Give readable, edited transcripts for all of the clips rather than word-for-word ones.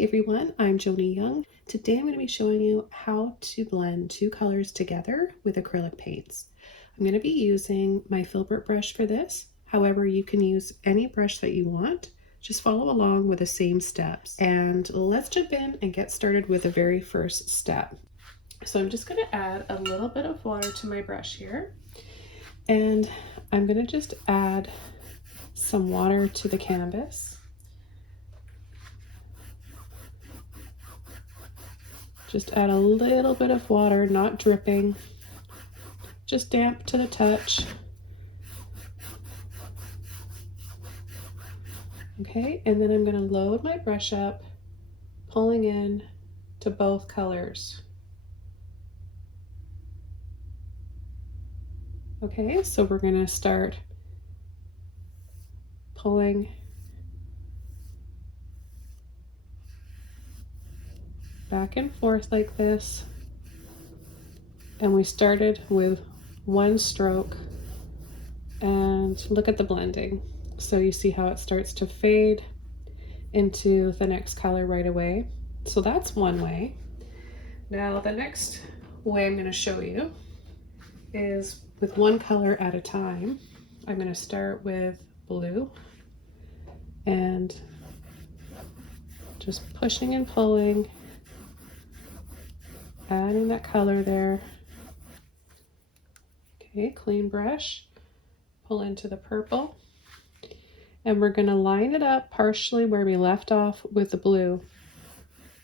everyone, I'm Joni Young. Today I'm going to be showing you how to blend two colors together with acrylic paints. I'm going to be using my filbert brush for this. However, you can use any brush that you want. Just follow along with the same steps. And let's jump in and get started with the very first step. So I'm just going to add a little bit of water to my brush here. And I'm going to just add some water to the canvas. Just add a little bit of water, not dripping, just damp to the touch. Okay, and then I'm going to load my brush up, pulling in to both colors. Okay, so we're going to start pulling back and forth like this. And we started with one stroke, and look at the blending. So you see how it starts to fade into the next color right away. So that's one way. Now the next way I'm going to show you is with one color at a time. I'm going to start with blue and just pushing and pulling, adding that color there. Okay, clean brush, pull into the purple, and we're going to line it up partially where we left off with the blue.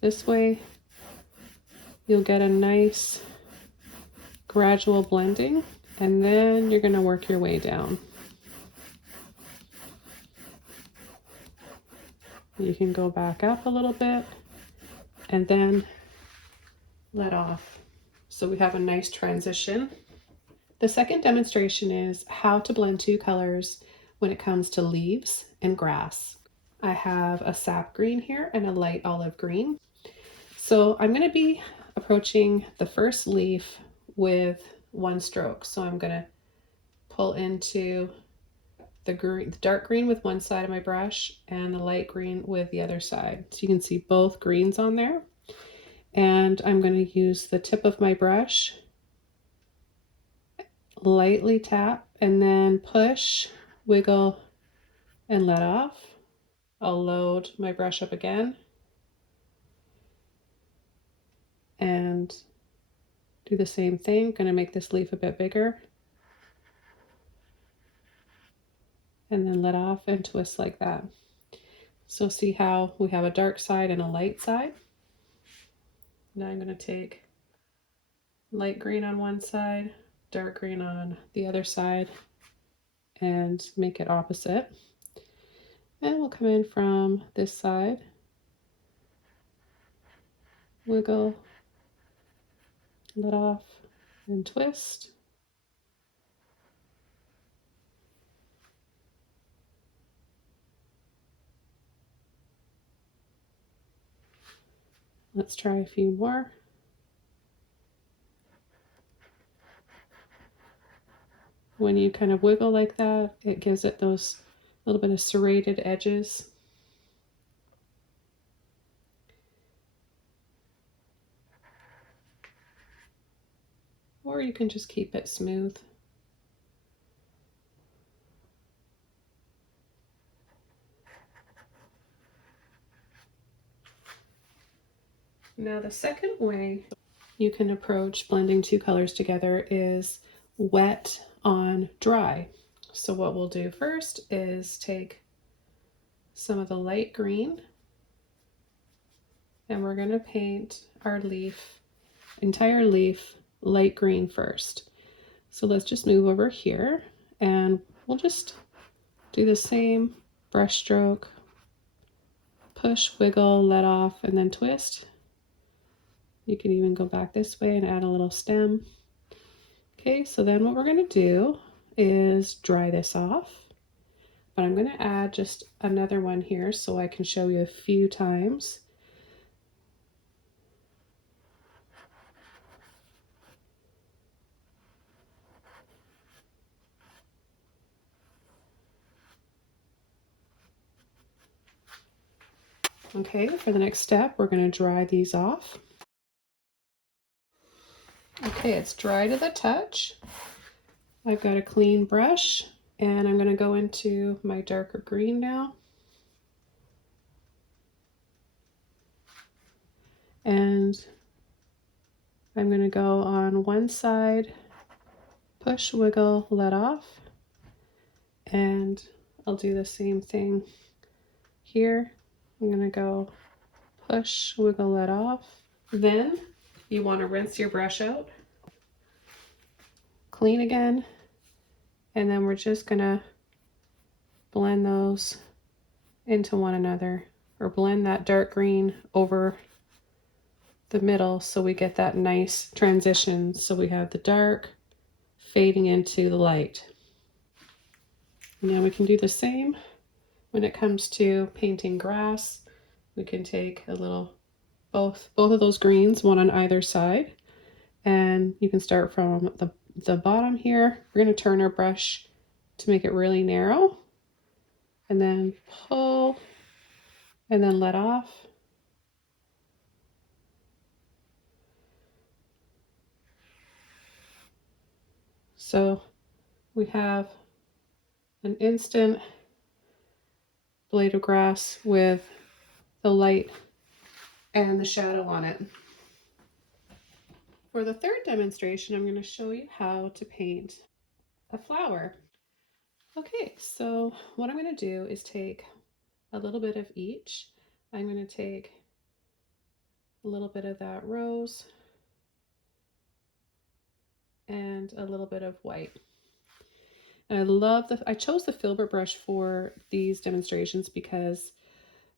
This way you'll get a nice gradual blending, and then you're going to work your way down. You can go back up a little bit and then let off. So we have a nice transition. The second demonstration is how to blend two colors when it comes to leaves and grass. I have a sap green here and a light olive green. So I'm going to be approaching the first leaf with one stroke. So I'm going to pull into the dark green with one side of my brush and the light green with the other side. So you can see both greens on there. And I'm going to use the tip of my brush, lightly tap, and then push, wiggle, and let off. I'll load my brush up again and do the same thing. I'm going to make this leaf a bit bigger. And then let off and twist like that. So see how we have a dark side and a light side. Now I'm going to take light green on one side, dark green on the other side, and make it opposite. And we'll come in from this side, wiggle, let off, and twist. Let's try a few more. When you kind of wiggle like that, it gives it those little bit of serrated edges. Or you can just keep it smooth. Now the second way you can approach blending two colors together is wet on dry. So what we'll do first is take some of the light green and we're going to paint our leaf, entire leaf, light green first. So let's just move over here and we'll just do the same brush stroke, push, wiggle, let off, and then twist. You can even go back this way and add a little stem. Okay, so then what we're going to do is dry this off. But I'm going to add just another one here so I can show you a few times. Okay, for the next step, we're going to dry these off. Okay, it's dry to the touch. I've got a clean brush, and I'm going to go into my darker green now. And I'm going to go on one side, push, wiggle, let off, and I'll do the same thing here. I'm going to go push, wiggle, let off. Then you want to rinse your brush out, clean again, and then we're just going to blend those into one another, or blend that dark green over the middle so we get that nice transition. So we have the dark fading into the light. Now we can do the same when it comes to painting grass. We can take a little, both of those greens, one on either side, and you can start from the bottom here. We're going to turn our brush to make it really narrow, and then pull, and then let off. So we have an instant blade of grass with the light and the shadow on it. For the third demonstration, I'm going to show you how to paint a flower. Okay, so what I'm going to do is take a little bit of each. I'm going to take a little bit of that rose and a little bit of white. And I chose the filbert brush for these demonstrations because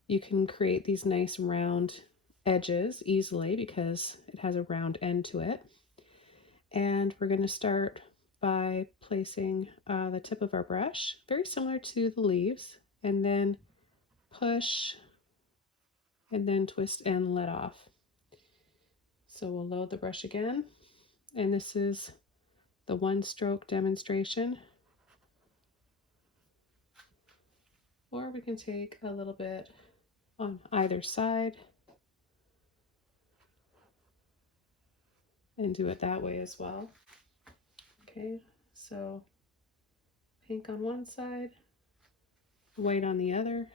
you can create these nice round edges easily because it has a round end to it. And we're going to start by placing the tip of our brush, very similar to the leaves, and then push and then twist and let off. So we'll load the brush again, and this is the one stroke demonstration. Or we can take a little bit on either side and do it that way as well. Okay, so pink on one side, white on the other.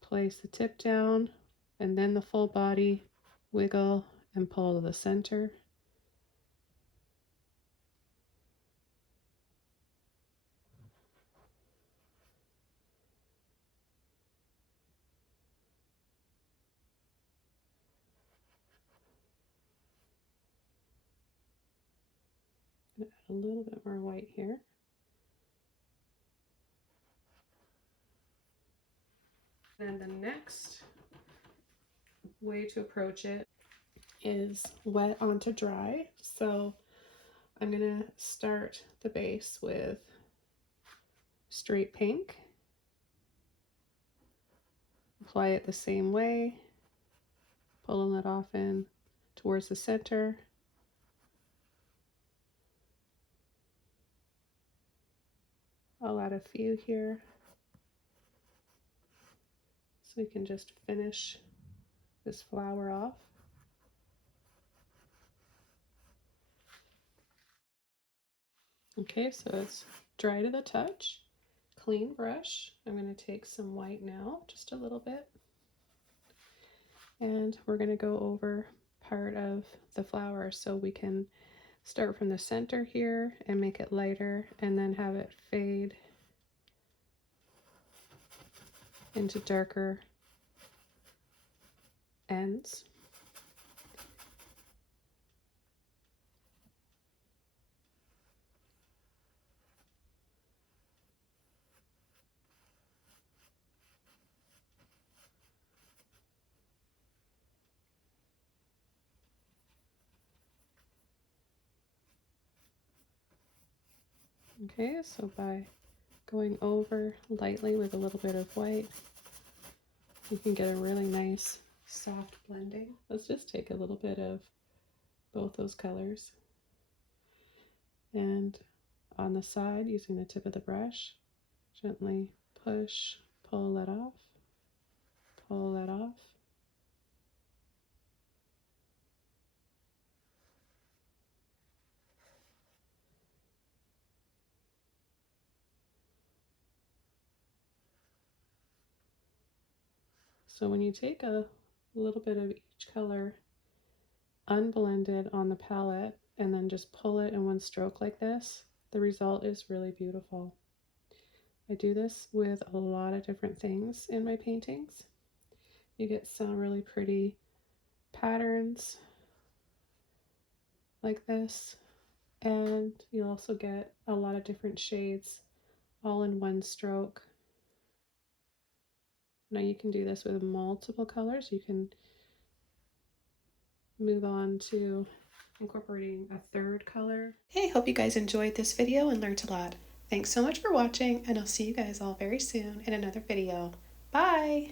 Place the tip down and then the full body, wiggle and pull to the center. Add a little bit more white here. And the next way to approach it is wet onto dry. So I'm going to start the base with straight pink. Apply it the same way, pulling it off in towards the center. I'll add a few here so we can just finish this flower off. Okay, so it's dry to the touch. Clean brush. I'm going to take some white now, just a little bit. And we're going to go over part of the flower so we can start from the center here and make it lighter and then have it fade into darker ends. Okay, so by going over lightly with a little bit of white, you can get a really nice soft blending. Let's just take a little bit of both those colors. And on the side, using the tip of the brush, gently push, pull that off, pull that off. So when you take a little bit of each color, unblended on the palette, and then just pull it in one stroke like this, the result is really beautiful. I do this with a lot of different things in my paintings. You get some really pretty patterns like this, and you'll also get a lot of different shades all in one stroke. Now you can do this with multiple colors. You can move on to incorporating a third color. Hey, hope you guys enjoyed this video and learned a lot. Thanks so much for watching, and I'll see you guys all very soon in another video. Bye!